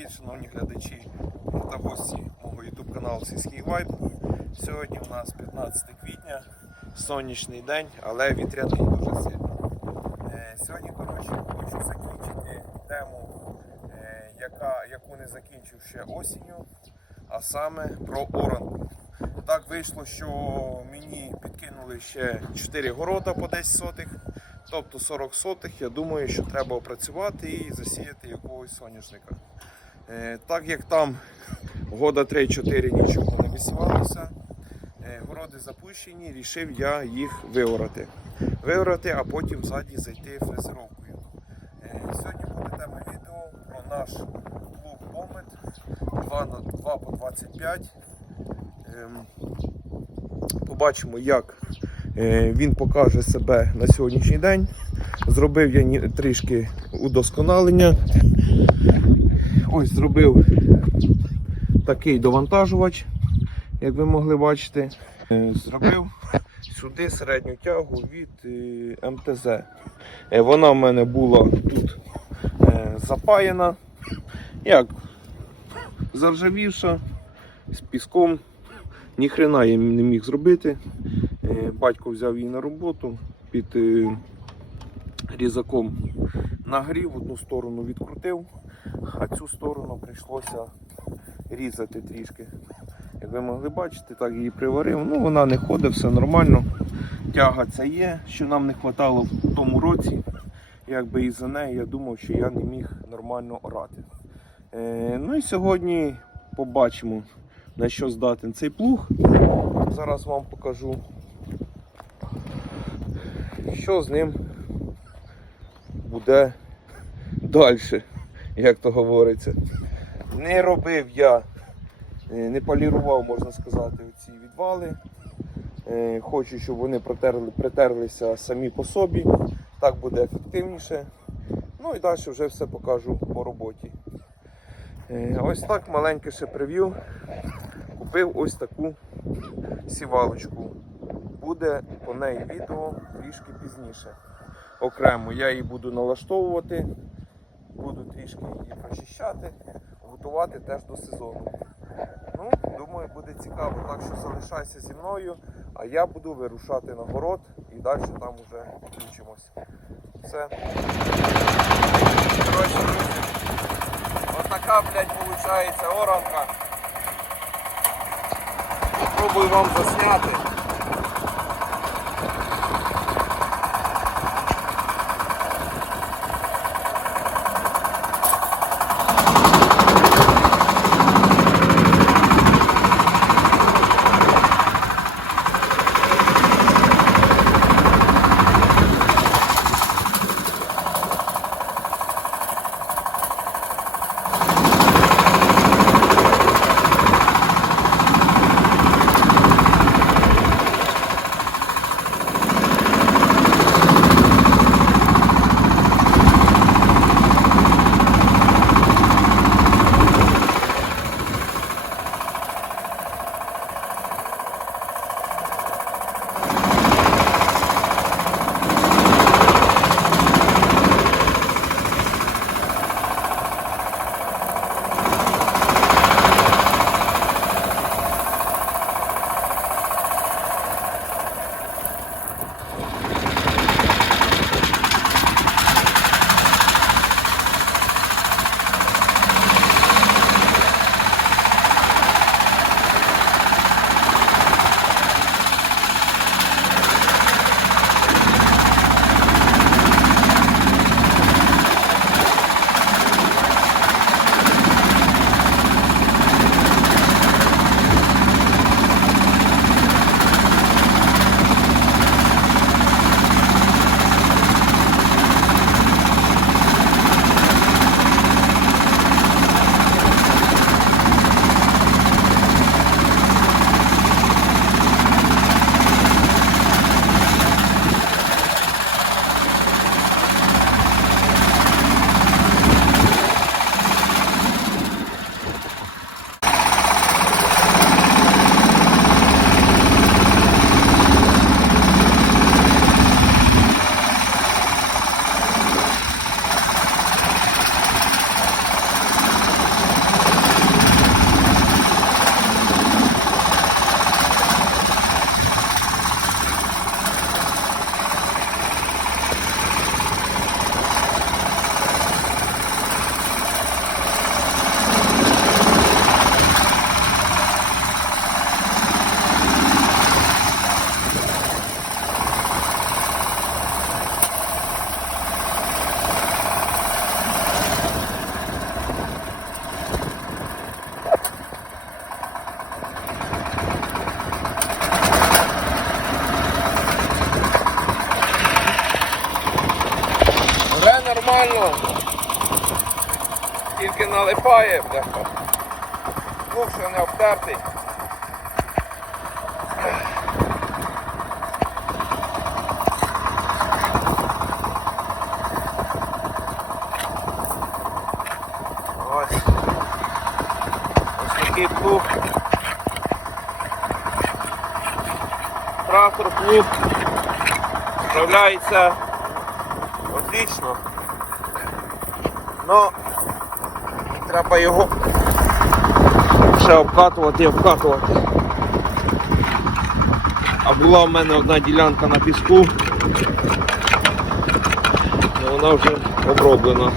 Привіт, шановні глядачі та гості мого YouTube каналу Сільський Вайб. Сьогодні у нас 15 квітня, сонячний день, але вітряний дуже сильно. Е, Сьогодні коротше, хочу закінчити тему, е, яка, яку не закінчив ще осінню, а саме про оранку. Так вийшло, що мені підкинули ще 4 города по 10 сотих, тобто 40 сотих. Я думаю, що треба опрацювати і засіяти якогось соняшника. Е, Так як там года 3-4 нічого не висівалося, е, городи запущені, рішив я їх виорати. Виорати, а потім ззаді зайти фрезеровкою. Е, Сьогодні буде тема відео про наш плуг Помет 2 на 2 по 25. Ем, Побачимо, як він покаже себе на сьогоднішній день. Зробив я трішки удосконалення. Ось зробив такий довантажувач, як ви могли бачити. Е, Зробив сюди середню тягу від е, МТЗ. Е, Вона в мене була тут запаяна, як заржавівша, з піском. Ніхрена я не міг зробити. Батько взяв її на роботу під різаком нагрів, одну сторону відкрутив, а цю сторону прийшлося різати трішки. Як ви могли бачити, так її приварив. Ну, вона не ходить, все нормально. Тяга ця є, що нам не вистачало в тому році. Якби і за неї я думав, що я не міг нормально орати. Е, ну і сьогодні побачимо, на що здатен цей плуг. Зараз вам покажу, що з ним буде далі, як то говориться. Не робив я, е, не полірував, можна сказати, ці відвали. Е, Хочу, щоб вони протерли, притерлися самі по собі. Так буде ефективніше. Ну і далі вже все покажу по роботі. Е, Ось так маленьке ще прев'ю. Купив ось таку сівалочку. Буде по неї відео трішки пізніше. Окремо я її буду налаштовувати, буду трішки її прочищати, готувати теж до сезону. Ну, думаю, буде цікаво, так що залишайся зі мною, а я буду вирушати на город і далі там вже включимось. Все. Коротше, друзі, отака, блядь, виходить оранка. Попробую вам засняти. Лук не обтертий. Ось. Ось такий плуг. Трактор плуг. Справляється отлично. Но треба його ще обкатувати і обкатувати. А була в мене одна ділянка на піску. і Вона вже оброблена.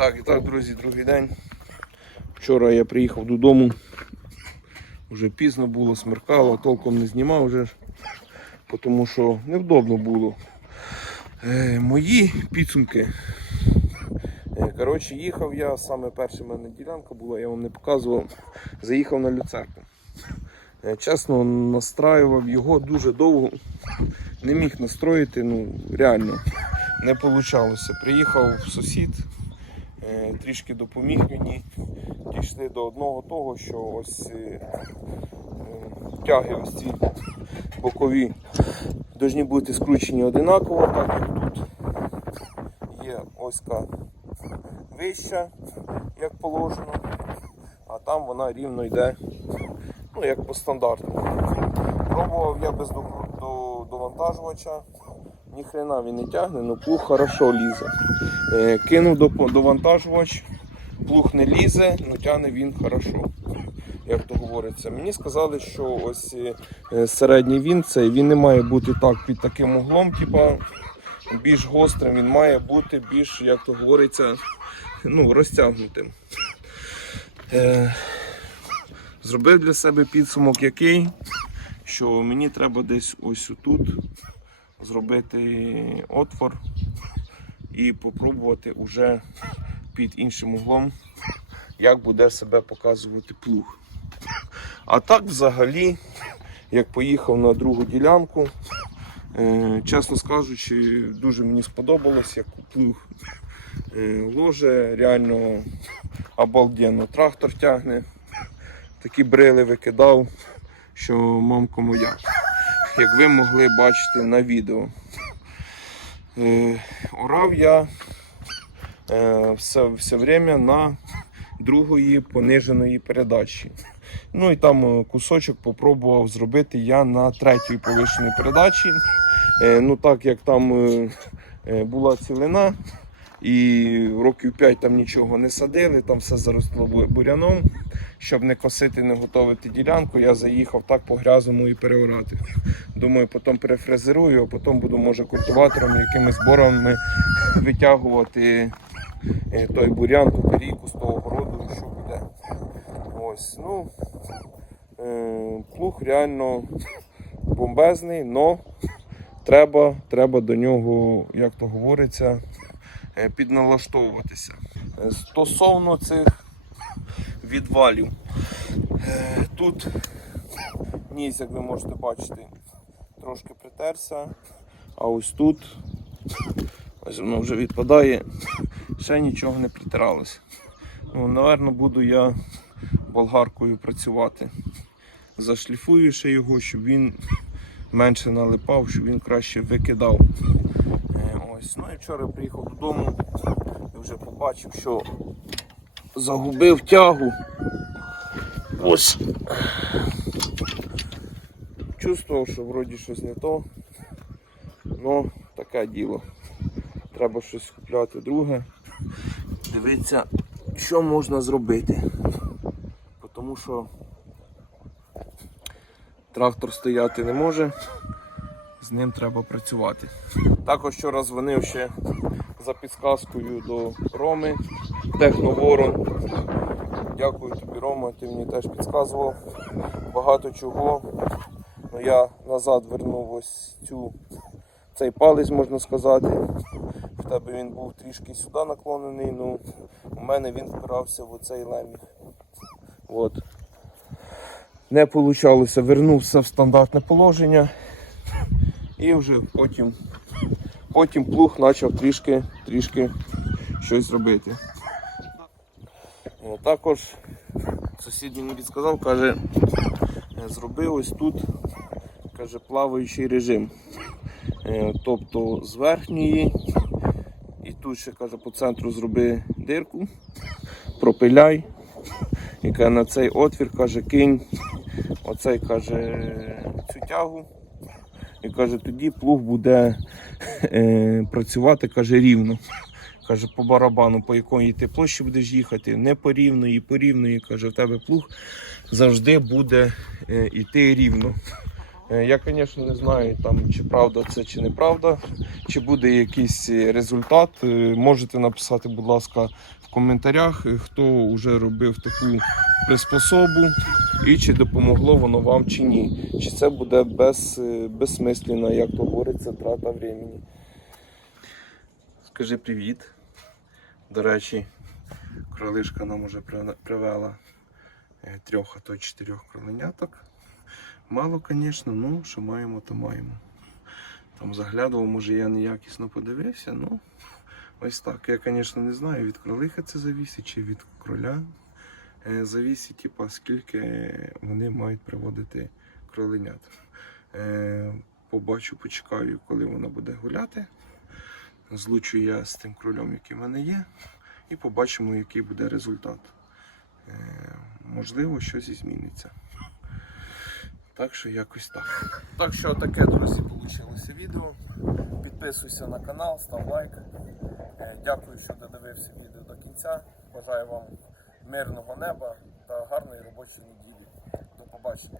Так, і так, друзі, другий день. Вчора я приїхав додому. Вже пізно було, смеркало, толком не знімав вже, тому що невдобно було. Е, мої підсумки. Е, коротше, їхав я, саме перша в мене ділянка була, я вам не показував. Заїхав на люцерку. Е, чесно, настраював його дуже довго. Не міг настроїти, ну реально не вийшло. Приїхав сусід, трішки допоміг мені. Дійшли до одного того, що ось е, е, тяги ось ці бокові повинні бути скручені одинаково, так як тут є оська вища, як положено, а там вона рівно йде, ну як по стандарту. Пробував я без до, до, довантажувача, ніхрена він не тягне, але плуг хорошо лізе. Е, кинув до, довантажувач, плуг не лізе, але тягне він хорошо. Як то говориться. Мені сказали, що ось е, середній він цей він не має бути так під таким углом, типа більш гострим, він має бути більш, як то говориться, ну, розтягнутим. Е, зробив для себе підсумок який, що мені треба десь ось тут зробити отвор і попробувати уже під іншим углом, як буде себе показувати плуг. А так взагалі, як поїхав на другу ділянку, е, чесно скажучи, дуже мені сподобалось, як плуг е, ложе, реально обалденно трактор тягне. Такі брили викидав, що мамко моя. Як ви могли бачити на відео. Е, орав я е, все, все время на другої пониженої передачі. Ну і там е, кусочок попробував зробити я на третій повищеній передачі. Ну так як там була цілина і років 5 там нічого не садили, там все заросло буряном. Щоб не косити, не готувати ділянку, я заїхав так по грязому і переорати. Думаю, потім перефрезерую, а потім буду, може, культиватором, якимись борами витягувати е, той бурян, ту корійку з того городу, що буде. Ось, ну, е, плуг реально бомбезний, але треба, треба до нього, як то говориться, е, підналаштовуватися. Стосовно цих відвалів, е, тут ніс, як ви можете бачити, трошки притерся, а ось тут ось воно вже відпадає, ще нічого не притиралося. Ну, напевно, буду я болгаркою працювати. Зашліфую ще його, щоб він менше налипав, щоб він краще викидав. Е, Ось. Ну і вчора приїхав додому і вже побачив, що загубив тягу. Ось. Чувствував, що вроді щось не то. Ну, таке діло. Треба щось купляти друге. Дивіться, що можна зробити. Тому що Трактор стояти не може, з ним треба працювати. Також вчора дзвонив ще за підсказкою до Роми, Техноворон. Дякую тобі, Рома, ти мені теж підказував багато чого. Ну, я назад вернув ось цю, цей палець, можна сказати. В тебе він був трішки сюди наклонений, ну у мене він впирався в оцей леміг. От. Не вийшло, вернувся в стандартне положення. І вже потім, потім плуг почав трішки, трішки щось робити. Е, Також сусід мені підсказав, каже, е, зроби ось тут каже, плаваючий режим. Е, Тобто з верхньої і тут ще каже, по центру зроби дирку, пропиляй. Каже, на цей отвір каже, кинь оцей каже, цю тягу. І каже, тоді плуг буде е, працювати каже, рівно. Каже, по барабану, по якої ти площі будеш їхати, не по рівної, по рівної. Каже, в тебе плуг завжди буде е, йти рівно. Е, Я, звісно, не знаю, там, чи правда це, чи неправда, чи буде якийсь е, результат. Е, Можете написати, будь ласка, в коментарях, е, хто вже робив таку приспособу і чи допомогло воно вам чи ні. Чи це буде без, е, як то говориться, трата времени. Скажи привіт. До речі, кролишка нам уже привела е, трьох, а то чотирьох кроленяток. Мало, звісно, ну що маємо, то маємо. Там заглядував, може я неякісно подивився, ну ось так. Я, звісно, не знаю, від кролиха це завісить чи від кроля. Е, Завісить, типа, скільки вони мають приводити кроленят. Е, Побачу, почекаю, коли вона буде гуляти. Злучу я з тим кролем, який в мене є, і побачимо, який буде результат. Е, Можливо, щось і зміниться. Так що якось так. Так що таке, друзі, вийшло відео. Підписуйся на канал, став лайк. Дякую, що додивився відео до кінця. Бажаю вам мирного неба та гарної робочої неділі. До побачення.